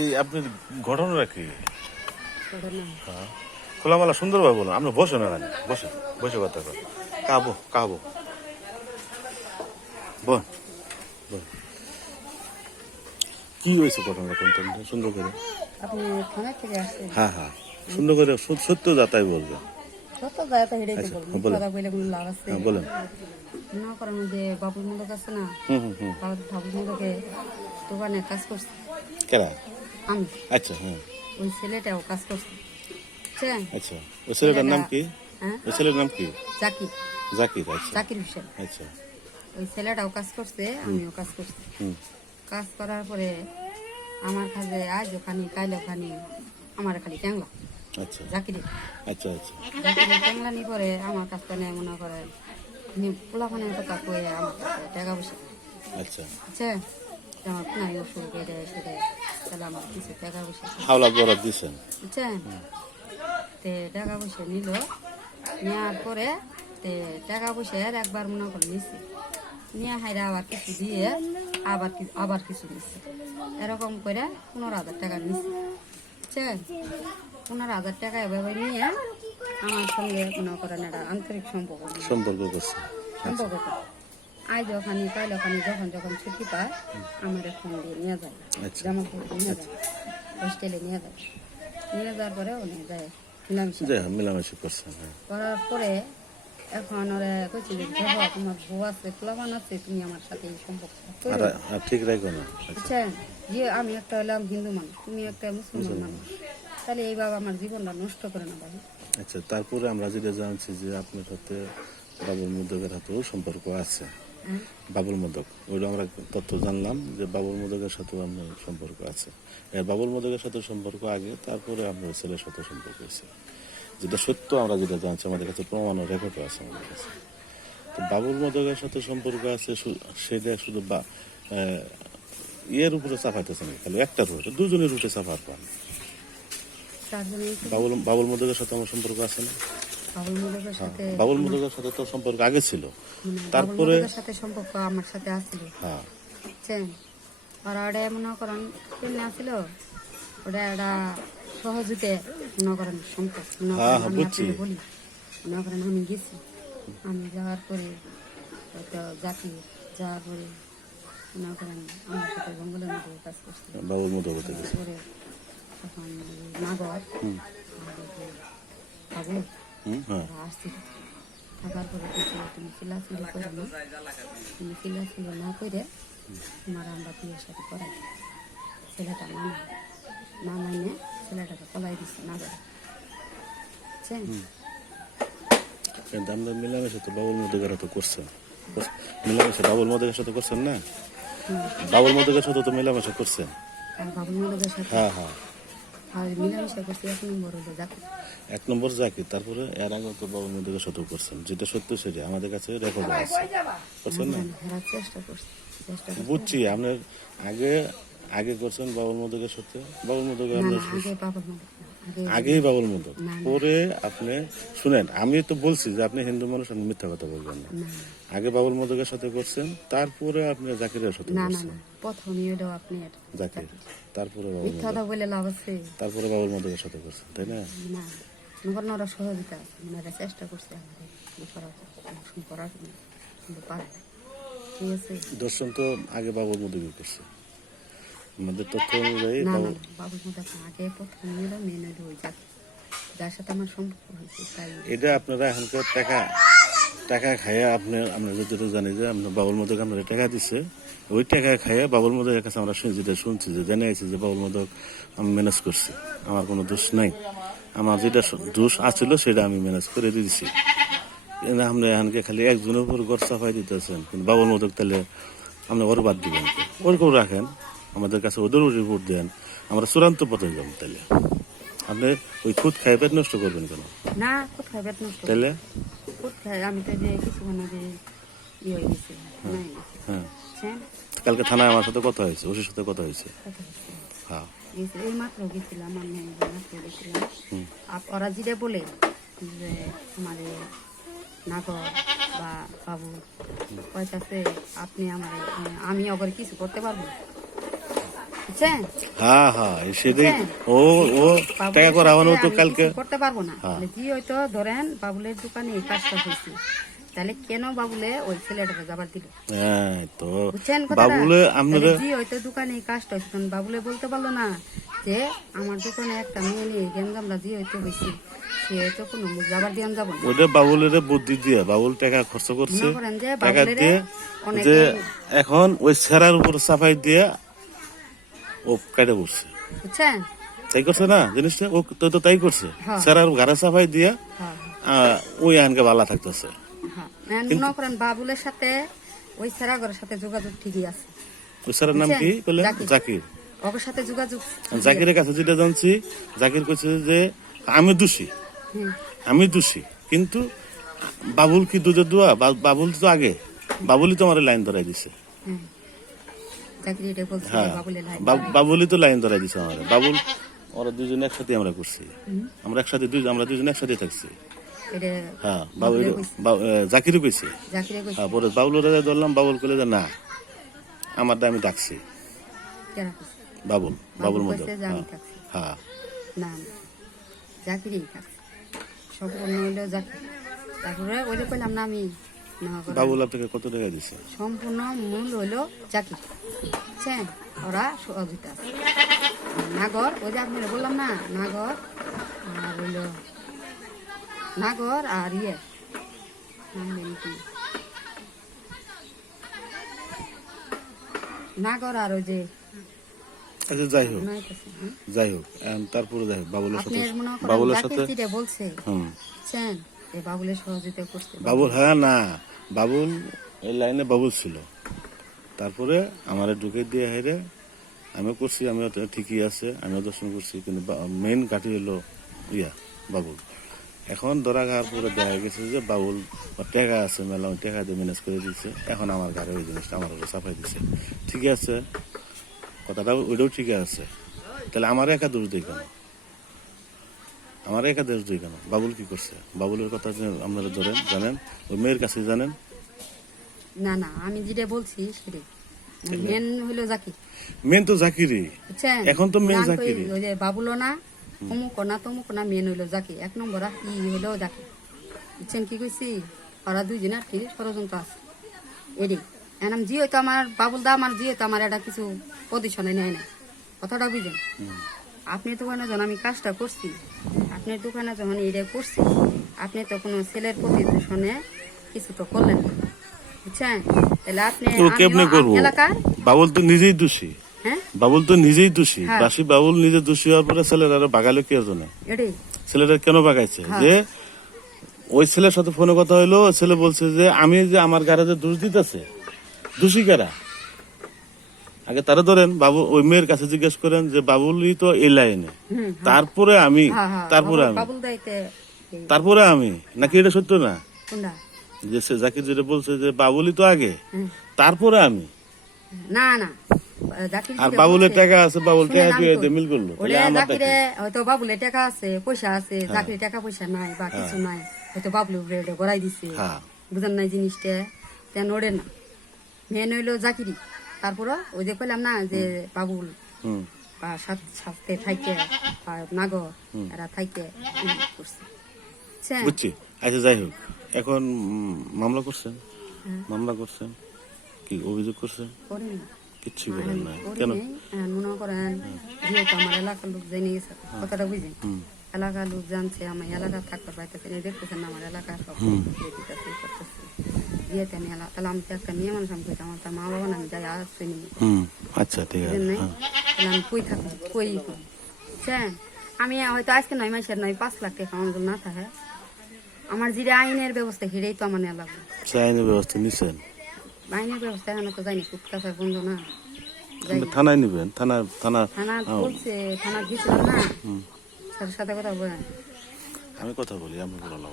এই আপনি ঘটনাটা কি? হ্যাঁ, খোলামেলা সুন্দরভাবে বলুন। আপনি বসে না, বসে বসে কথা কর। কাবো কাবো বল বল, কি হয়েছে ঘটনাটা কোনটা সুন্দর করে? আপনি থানা থেকে আসছেন? হ্যাঁ হ্যাঁ, সুন্দর করে সত্য যা তাই বলবেন। সত্য যায় তো হেঁটেই তো আচ্ছা, বলবো, বলেন। কথা বলে কোনো লাভ আছে? হ্যাঁ বলেন। না করেন যে বাবুর মূলক আছে না, হুম। বাবুর মূলকে দোকানে কাজ করছে কেরা? আমি। আচ্ছা, হ্যাঁ ওই ছেলেটাও কাজ করছে, বুঝছেন? আচ্ছা। ওই ছেলেটার নাম কি? হ্যাঁ, ওই ছেলের নাম কি? জাকির, জাকির। আচ্ছা জাকির হোসেন। আচ্ছা। ওই ছেলেটাও কাজ করছে, আমিও কাজ করছি। হুম কাজ করার পরে আমার কাছে আজ ওখানে কাইল ওখানে আমার খালি ট্যাংলা আচ্ছা জাকিরে আচ্ছা আচ্ছা ট্যাংলানি করে আমার কাছটা নেয়, মনে করে পোলাপানের কথা কয়ে আমার কাছে টাকা পয়সা, আচ্ছা। বুঝছে? আমার কোনায় ওষুধ বেড়ে সেটা, তাহলে আমার কিছু টাকা পয়সা, হাওলা বরাদ দিছেন। বুঝছেন? তে টাকা পয়সা নিল, নেওয়ার পরে তে টাকা পয়সা আর একবার মনে করে নিচ্ছে, নিয়ে হাইরা আবার কিছু দিয়ে আবার কিছু নিচ্ছে, এরকম করে 15,000 টাকা নিচ্ছে, বুঝছেন? 15,000 টাকা এভাবে নিয়ে আমার সঙ্গে মনে করেন একটা আন্তরিক সম্পর্ক করছে। সম্পর্ক করে। আজ ওখানে কাল ওখানে যখন যখন ছুটি পায় আমার ফোন দিয়ে নিয়ে যায়, আচ্ছা। জামালপুর নিয়ে যায়, হোস্টেলে নিয়ে যায়, নিয়ে যাওয়ার পরে উনি যায় মিলামিশা যাই হোক, মেলামেশা করছেন। হ্যাঁ করার পরে এখন ওরা কইছে যে দেখো তোমার বউ আছে, পোলাপান আছে, তুমি আমার সাথে এই সম্পর্ক আর আর ঠিক রাখো না। আচ্ছা বুঝছেন? যে আমি একটা হলাম হিন্দু মানুষ, তুমি একটা মুসলমান মানুষ, তাহলে এইভাবে আমার জীবনটা নষ্ট করে না ভাই। আচ্ছা। তারপরে আমরা যেটা জানছি যে আপনার সাথে বাবুল মোদকের হাতেও সম্পর্ক আছে। হ্যাঁ? বাবুল মোদক, ওইটা আমরা তথ্য জানলাম যে বাবুল মোদকের সাথেও আপনার সম্পর্ক আছে। বাবুল মোদকের সাথে সম্পর্ক আগে, তারপরে আপনার ছেলের সাথে সম্পর্ক হয়েছে, যেটা সত্য। আমরা যেটা জানছি, আমাদের কাছে প্রমাণ ও রেকর্ডও আছে আমাদের কাছে। তো বাবুল মোদকের সাথে সম্পর্ক আছে, সেটা শুধু ইয়ের উপরে চাপাইতেছে না, খালি একটা রুটে, দুজনের রুটে চাপার পান। চারজনে বাবুল মোদকের সাথে আমার সম্পর্ক আছে না? বাবুল মুলকের সাথে, বাবুল মোদকের সাথে তো সম্পর্ক আগে ছিল, বাবুল তারপরে মুলকের সাথে সম্পর্ক আমার সাথে আসছিল, হ্যাঁ বুঝছেন? আর ওটা মনে করেন কেমনি আসছিল, ওটা একটা সহজতে মনে করেন সম্পর্ক, মনে হ্যাঁ, করেন আমি বুঝছি। আপনাকে বলি, মনে করেন আমি গেছি, আমি যাওয়ার পরে একটা জাতি যাওয়ার পরে মনে করেন আমার সাথে জঙ্গলের মধ্যে কাজ করছে, বাবুল মোদক হতে গেছে। তারপরে তখন নাগর আর বাবু হ্যাঁ আসছিল, থাকার পরে কিছু তুমি চিল্লাচিল্লি করে না, তুমি চিল্লাচিল্লি না করে তোমার আমরা বিয়ের সাথে করাই, ছেলেটা না মাইনে ছেলেটাকে পলাই দিচ্ছে না করে, বুঝছেন? কিন্তু আমরা মিলামেশা তো বাবুল মোদকের সাথে করছেন, মিলামেশা বাবুল মোদকের সাথে করছেন না? বাবুল মোদকের সাথে তো মেলামেশা করছেন। আর বাবুল মুলকের সাথে হ্যাঁ হ্যাঁ, আর মিলামিশা করছি 1 নম্বর হলো জাতি, 1 নম্বর জাকির। তারপরে এর আগে তো বাবুল মোদকের সাথে করছেন, যেটা সত্য সেটা আমাদের কাছে রেকর্ড আছে, করছেন না? হেরার চেষ্টা করছি, চেষ্টা করছি। বুঝছি আপনার আগে আগে করছেন বাবুল মোদকের সাথে। বাবুল মোদক না আপনার না, আগে বাবুল মুলক না, আগে আগেই বাবুল মোদক, না, না। পরে আপনি শুনেন, আমি তো বলছি যে আপনি হিন্দু মানুষ, আপনি মিথ্যা কথা বলবেন না। না আগে বাবুল মোদকের সাথে করছেন, তারপরে আপনি জাকিরের সাথে না না করছেন। না, প্রথমে এটাও আপনি জাকির, তারপরে বাবুল মিথ্যা কথা বলে লাভ আছে? তারপরে বাবুল মোদকের সাথে করছেন, তাই না? না, মনে ওরা সহযোগিতা আছে, ওনারা চেষ্টা করছে আমাদের করার জন্য, কিন্তু পারে না, ঠিক আছে? দর্শন তো আগে বাবুল মোদকই করছে আমাদের তথ্য অনুযায়ী। না না বাবুল বাবুর মধ্যে আগে প্রথম এলো মেন হলো ওই জাতি, যার সাথে আমার সম্পর্ক হয়েছে, তাই এটা আপনারা এখনকার টাকা খাইয়া আমরা যেটা জানি যে আপনার বাবুল মোদক আপনারা টাকা দিচ্ছে, ওই টাকা খাইয়া বাবুল মোদকের কাছে আমরা যেটা শুনছি, যে জেনে আছি যে বাবুল মোদক আমি ম্যানেজ করছি, আমার কোনো দোষ নাই, আমার যেটা দোষ আছিল সেটা আমি ম্যানেজ করে দিয়েছি। কিন্তু আপনি এখানকে খালি একজনের উপর ঘর চাপাই দিতেছেন, কিন্তু বাবুল মোদক তাহলে আপনি ওর বাদ দিবেন, ওরকম রাখেন, আমাদের কাছে ওদেরও রিপোর্ট দেন, আমরা চূড়ান্ত পথে যাব। তাহলে আপনি ওই খুদ খাই পেট নষ্ট করবেন কেন? না, কোথায় বেত নষ্ট, তাহলে কোথায় আমি তো যে কিছুক্ষণ আগে ইয়ে হয়ে গেছে, নাই হ্যাঁ, বুঝছেন? কালকে থানায় আমার সাথে কথা হয়েছে, ওসির সাথে কথা হয়েছে। কথা হচ্ছে হ্যাঁ এই মাত্র গেছিলাম, আমি মাত্র গেছিলাম, ওরা যেটা বলে যে আমার নাগর বা বাবু কয়েছে আপনি আমার, আমি আবার কিছু করতে পারবো না, বুঝছেন? হ্যাঁ হ্যাঁ সেটাই বুঝছেন? ও ও বাবুলের টাকা করা সাথে তো আমি কালকে কিছু করতে পারবো না। হ্যাঁ। বলে, জি হয়তো ধরেন বাবুলের দোকানে এই কাজটা হয়েছে, তাহলে কেন বাবুলে ওই ছেলেটাকে যাবার দিল? হ্যাঁ তো বুঝছেন কথাটা? বাবুলে আপনারা তাহলে জি হয়তো দোকানে এই কাজটা হয়েছে, তখন বাবুলে বলতে পারলো না যে আমার দোকানে একটা মেয়ে নিয়ে গেঞ্জামরা জি হয়তো হয়েছে, সে হয়তো কোনো মুখ যাবার দিয়ে যাবো না। ওইটা বাবুলের বুদ্ধি দিয়ে বাবুল টাকা খরচ করছে, মনে করেন যে টাকা বাবুলের দিয়ে অনেকে যে এখন ওই সেরার উপর সাফাই দিয়ে ও কেটে বসছে, বুঝছেন? তাই করছে না জিনিসটা, ও তো তাই করছে, হ্যাঁ। সেরার ঘরে সাফাই দিয়া হ্যাঁ ওই আনকে ভালো থাকতেছে। হ্যাঁ, মনে করেন বাবুলের সাথে ওই সেরাগরের সাথে যোগাযোগ ঠিকই আছে। ওই সেরার নাম কি বলে? জাকির। জাকির। ওর সাথে যোগাযোগ জাকিরের কাছে যেটা জানছি, জাকির কইছে যে আমি দোষী, হুম, আমি দোষী, কিন্তু বাবুল কি দুধের দোয়া? বাবুল তো আগে, বাবুলই তো আমার লাইন ধরাই দিছে। হুম। জাকির এটা বলছে যে হ্যাঁ বাবুলের লাইন বাবুলই তো লাইন ধরাই দিছে আমার। বাবুল ওরা দুজনে একসাথে আমরা করছি, আমরা একসাথে আমরা দুজনে একসাথে থাকছি। এটা হ্যাঁ বাবুলে কইছে। জাকিরও কইছে। জাকিরে কইছে হ্যাঁ পরে বাবুলের ধরলাম, বাবুল কইলে যে না আমারটা আমি ডাকছি, কেন কইছে? বাবুল বাবুল মতো। কইছে যে আমি থাকছি। হ্যাঁ না না, জাকিরই থাকছে, সম্পূর্ণ হইলো জাকির। তারপরে ওই যে কইলাম না আমি না করে বাবুল আপনাকে কত টাকা দিছে? সম্পূর্ণ মূল হইলো জাকির, বুঝছেন? ওরা সহযোগিতা আছে। নাগর ওই যে আপনি বললাম না, নাগর আর হইলো নাগর আর নাম জানি কি, নাগর আর ওই যে আচ্ছা যাই হোক, নাইতেছে, হ্যাঁ? যাই হোক তারপরে যাই হোক বাবুলের সাথে, আপনার মনে করেন বাবুলের জাকির সাথে যেটা বলছে, হুম বুঝছেন? যে বাবুলের সহযোগিতা করছে। বাবুল, হ্যাঁ না বাবুল এই লাইনে বাবুল ছিল, তারপরে আমার ঢুকে দিয়ে হেরে আমি করছি, আমিও তো ঠিকই আছে, আমিও দর্শন করছি, কিন্তু মেইন ঘাটি হলো ইয়া বাবুল। এখন ধরা খাওয়ার পরে দেখা গেছে যে বাবুল টাকা আছে মেলা, ওই টাকা দিয়ে ম্যানেজ করে দিচ্ছে, এখন আমার ঘরে ওই জিনিসটা আমার উপরে চাপাই দিচ্ছে। ঠিকই আছে কথাটা, ওইটাও ঠিকই আছে, তাহলে আমার একা দোষ দিই কেন? আমার একা দোষ দিই কেন? বাবুল কি করছে? বাবুলের কথা যে আপনারা ধরেন জানেন, ওই মেয়ের কাছে জানেন। না না, আমি যেটা বলছি সেটাই, মেন হইলো জাকির, মেন তো জাকিরই, বুঝছেন? এখন তো মেন নাম কই, জাকিরই। ওই যে বাবুলো না অমুক না তমুক না, মেন হইলো জাকির, এক নম্বর হইলো জাকির, বুঝছেন? কি কইছি? ওরা দুইজনে আর কি ষড়যন্ত্র আছে এডি। এনাম জি হয়তো আমার বাবুল দা আমার জি হয়তো আমার এটা কিছু পজিশনে নেয় না, কথাটা বুঝেন? আপনার দোকানে যখন আমি কাজটা করছি, আপনার দোকানে যখন এটা করছি, আপনি তো কোনো ছেলের প্রতিষ্ঠানে কিছু তো করলেন না, বুঝছেন? তাহলে আপনি তো কেমনে করবো? এলাকার, বাবুল তো নিজেই দোষী, হ্যাঁ বাবুল তো নিজেই দোষী। হ্যাঁ। বাসি বাবুল নিজে দোষী হওয়ার পরে ছেলেরা বাগালে কে জানে? এটাই ছেলেরা কেন বাগাইছে? হ্যাঁ। যে ওই ছেলের সাথে ফোনে কথা হইলো, ওই ছেলে বলছে যে আমি যে আমার গ্যারেজে দোষ দিতেছে, দোষী কারা? আগে তারা ধরেন বাবু, ওই মেয়ের কাছে জিজ্ঞেস করেন যে বাবুলই তো এই লাইনে, তারপরে আমি, হ্যাঁ হ্যাঁ, তারপরে আমি, বাবুল দাইতে তারপরে আমি, নাকি এটা সত্য না? কোনটা? যে সে জাকির যেটা বলছে যে বাবুলই তো আগে, তারপরে আমি, না না, জাকির আর যেটা বাবুলের বলছে, টাকা আছে, বাবুল শুনেন টাকা আমি দিয়ে কই, মিল করলো, ওরে তাহলে আমার জাকিরে হয়তো বাবুলের টাকা আছে, পয়সা আছে, জাকির টাকা পয়সা নাই বা কিছু নাই, হয়তো বাবুল উপরে গড়াই দিছে, হ্যাঁ বুঝেন নাই জিনিসটা? তেন ওরে না, মেন হইলো জাকিরি। তারপরে ওই যে কইলাম না যে বাবুল হুম বা সাথে থাইকে বা নাগর এরা থাইকে করছে, বুঝছেন? বুঝছি। আচ্ছা যাই হোক, এখন মামলা করছেন, মামলা করছেন, কি অভিযোগ করছেন? করি না, কিচ্ছু করেন না করি কেন? নাই। মনে করেন যেহেতু আমার এলাকার লোক জেনে গেছে, কথাটা বুঝেন? এলাকার লোক জানছে, আমার এলাকা থাকতে পাইতেছে, দেখতেছেন না আমার এলাকা সব দিয়ে দিতেছে, করতেছে, দিয়েতে আমি তাহলে আমি তো একটা মেয়ে মানুষ, আমি কইতাম আমার তার মা বাবা না, আমি যাই আসছি নি, আচ্ছা ঠিক আছে, বুঝেন নাই? তাহলে আমি কই থাকবো, কই করি, বুঝছেন? আমি হয়তো আজকে 9 মাসের নয় 5 লাখ টাকা আমার না থাকে, আমার যেটা আইনের ব্যবস্থা সেটাই তো আমার নেওয়া লাগবে। আইনের ব্যবস্থা নিচ্ছেন? আইনের ব্যবস্থা এখন তো যাইনি, খুব কাছে বন্ধ না, যাই থানায় নিবেন, থানা থানা থানা বলছে, থানা গেছিলাম না, স্যারের সাথে কথা বলেন। আমি কথা বলি, আমি বললাম